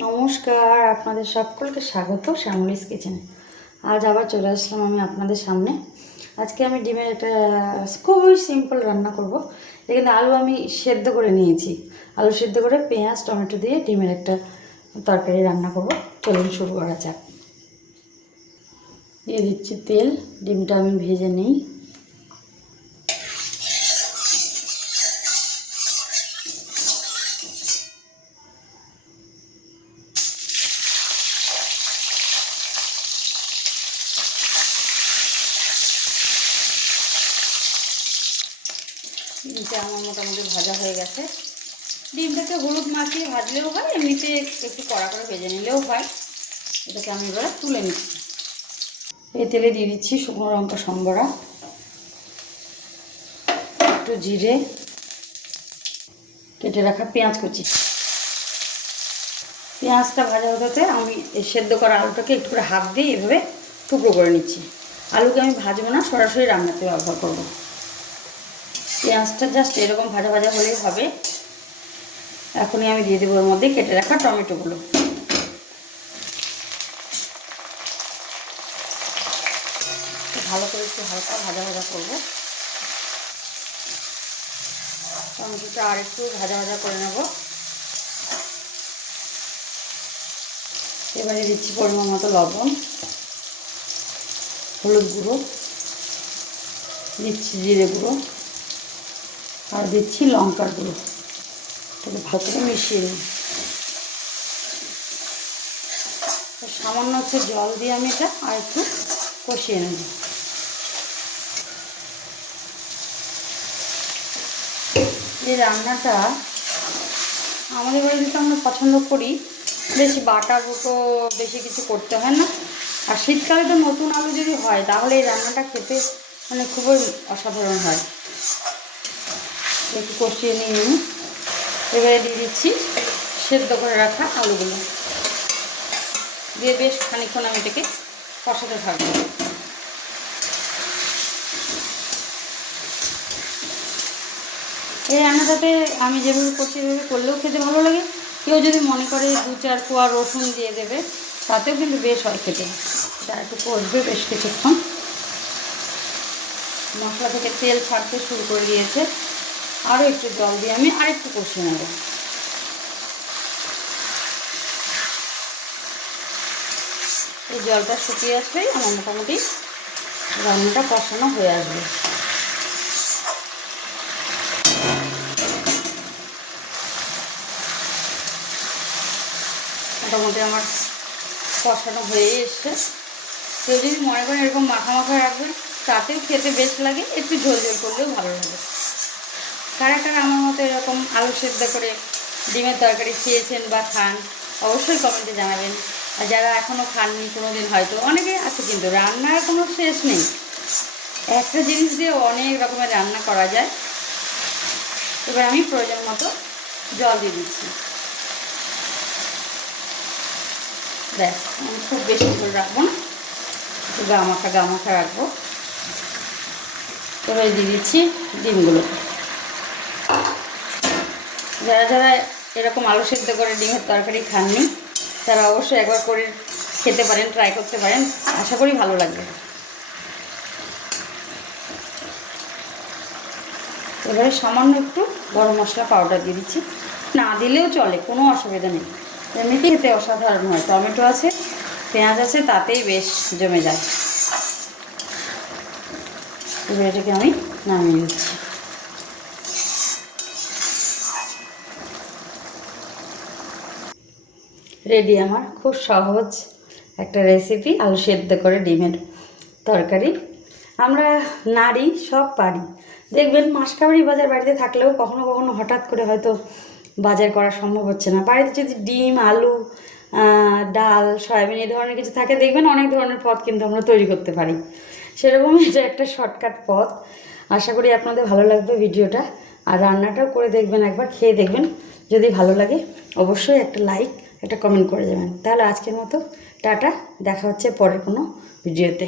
নমস্কার, আপনাদের সকলকে স্বাগত শ্যামলিস কিচেনে। আজ আবার চলে আসলাম আমি আপনাদের সামনে। আজকে আমি ডিমের একটা খুবই সিম্পল রান্না করব। এখানে আলু আমি সেদ্ধ করে নিয়েছি। আলু সেদ্ধ করে পেঁয়াজ টমেটো দিয়ে ডিমের একটা তরকারি রান্না করব। চলুন শুরু করা যাক। দিয়ে দিচ্ছি তেল, ডিমটা আমি ভেজে নিই। ডিমটা আমার মোটামুটি ভাজা হয়ে গেছে। ডিমটাকে হলুদ মাখিয়ে ভাজলেও হয়, এমনিতে একটু কড়া করে ভেজে নিলেও হয়। এটাকে আমি এবার তুলে নিচ্ছি। এই তেলে দিয়ে দিচ্ছি শুকনো লঙ্কা সম্বরা, একটু জিরে, কেটে রাখা পেঁয়াজ কুচি। পেঁয়াজটা ভাজা হতে আমি এই সেদ্ধ করা আলুটাকে একটু করে হাত দিয়ে এভাবে টুকরো করে নিচ্ছি। আলুকে আমি ভাজবো না, সরাসরি রান্নাতে ব্যবহার করব। পেঁয়াজটা জাস্ট এরকম ভাজা ভাজা হলেই হবে। এখনই আমি দিয়ে দেবো এর মধ্যে কেটে রাখা টমেটোগুলো। ভালো করে একটু হালকা ভাজা ভাজা করবো। টমেটোটা আর একটু ভাজা ভাজা করে নেব। এবারে দিচ্ছি পরিমাণ মতো লবণ, হলুদ গুঁড়ো, দিচ্ছি জিরে গুঁড়ো, আর দিচ্ছি লঙ্কার গুঁড়ো। এটাকে ভালো করে মিশিয়ে নিই। সামান্য হচ্ছে জল দিয়ে আমি এটা আর একটু কষিয়ে নেব। এই রান্নাটা আমাদের বাড়িতে তো আমরা পছন্দ করি, বেশি বাটা বুটো বেশি কিছু করতে হয় না। আর শীতকালে তো নতুন আলু যদি হয় তাহলে এই রান্নাটা খেতে খুবই অসাধারণ হয়। একটু কষিয়ে নিয়ে আমি এবারে দিয়ে দিচ্ছি সেদ্ধ করে রাখা আলুগুলো, দিয়ে বেশ খানিকক্ষণ আমি এটাকে কষাতে থাকবো। এই রান্নাটাতে আমি যেভাবে করছি এভাবে করলেও খেতে ভালো লাগে। কেউ যদি মনে করে 2-4 কোয়া রসুন দিয়ে দেবে, তাতেও কিন্তু বেশ হয় খেতে। এটা একটু কষবে বেশ কিছুক্ষণ। মশলা থেকে তেল ছাড়তে শুরু করে দিয়েছে। আরও একটু জল দিয়ে আমি আরেকটু কষিয়ে নেব। এই জলটা শুকিয়ে আসলেই আমার মোটামুটি রান্নাটা কষানো হয়ে আসবে। মোটামুটি আমার কষানো হয়েই এসছে। কেউ যদি মনে করেন এরকম মাখা মাখা রাখবেন, তাতেও খেতে বেশ লাগে। একটু ঝোল ঝোল করলেও ভালো লাগে। কারা কারা আমার মতো এরকম আলু সেদ্ধ করে ডিমের তরকারি খেয়েছেন বা খান, অবশ্যই কমেন্টে জানাবেন। আর যারা এখনও খাননি কোনো দিন, হয়তো অনেকেই আছে, কিন্তু রান্নার কোনো শেষ নেই। একটা জিনিস দিয়ে অনেক রকমের রান্না করা যায়। এবার আমি প্রয়োজন মতো জল দিয়ে দিচ্ছি। ব্যাস, আমি খুব বেশি করে রাখবো না, একটু গামাখা রাখবো। এবারে দিয়ে দিচ্ছি ডিমগুলো। যারা যারা এরকম আলু সেদ্ধ করে ডিমের তরকারি খাননি, তারা অবশ্যই একবার করে খেতে পারেন, ট্রাই করতে পারেন। আশা করি ভালো লাগবে। এবারে সামান্য একটু গরম মশলা পাউডার দিয়ে দিচ্ছি। না দিলেও চলে, কোনো অসুবিধা নেই। এমনিতেই খেতে অসাধারণ হয়। টমেটো আছে, পেঁয়াজ আছে, তাতেই বেশ জমে যায়। এবার এটাকে আমি নামিয়ে দিচ্ছি। রেডি আমার খুব সহজ একটা রেসিপি, আলু সেদ্ধ করে ডিমের তরকারি। আমরা নারী সব পারি। দেখবেন মাসকাবাড়ি বাজার বাড়িতে থাকলেও কখনো কখনো হঠাৎ করে হয়তো বাজার করা সম্ভব হচ্ছে না। বাড়িতে যদি ডিম, আলু, ডাল, সয়াবিন এই ধরনের কিছু থাকে, দেখবেন অনেক ধরনের পদ কিন্তু আমরা তৈরি করতে পারি। সেরকম এটা একটা শর্টকাট পথ। আশা করি আপনাদের ভালো লাগবে ভিডিওটা। আর রান্নাটাও করে দেখবেন, একবার খেয়ে দেখবেন। যদি ভালো লাগে অবশ্যই একটা লাইক, একটা কমেন্ট করে যাবেন। তাহলে আজকের মতো টাটা, দেখা হচ্ছে পরের কোনো ভিডিওতে।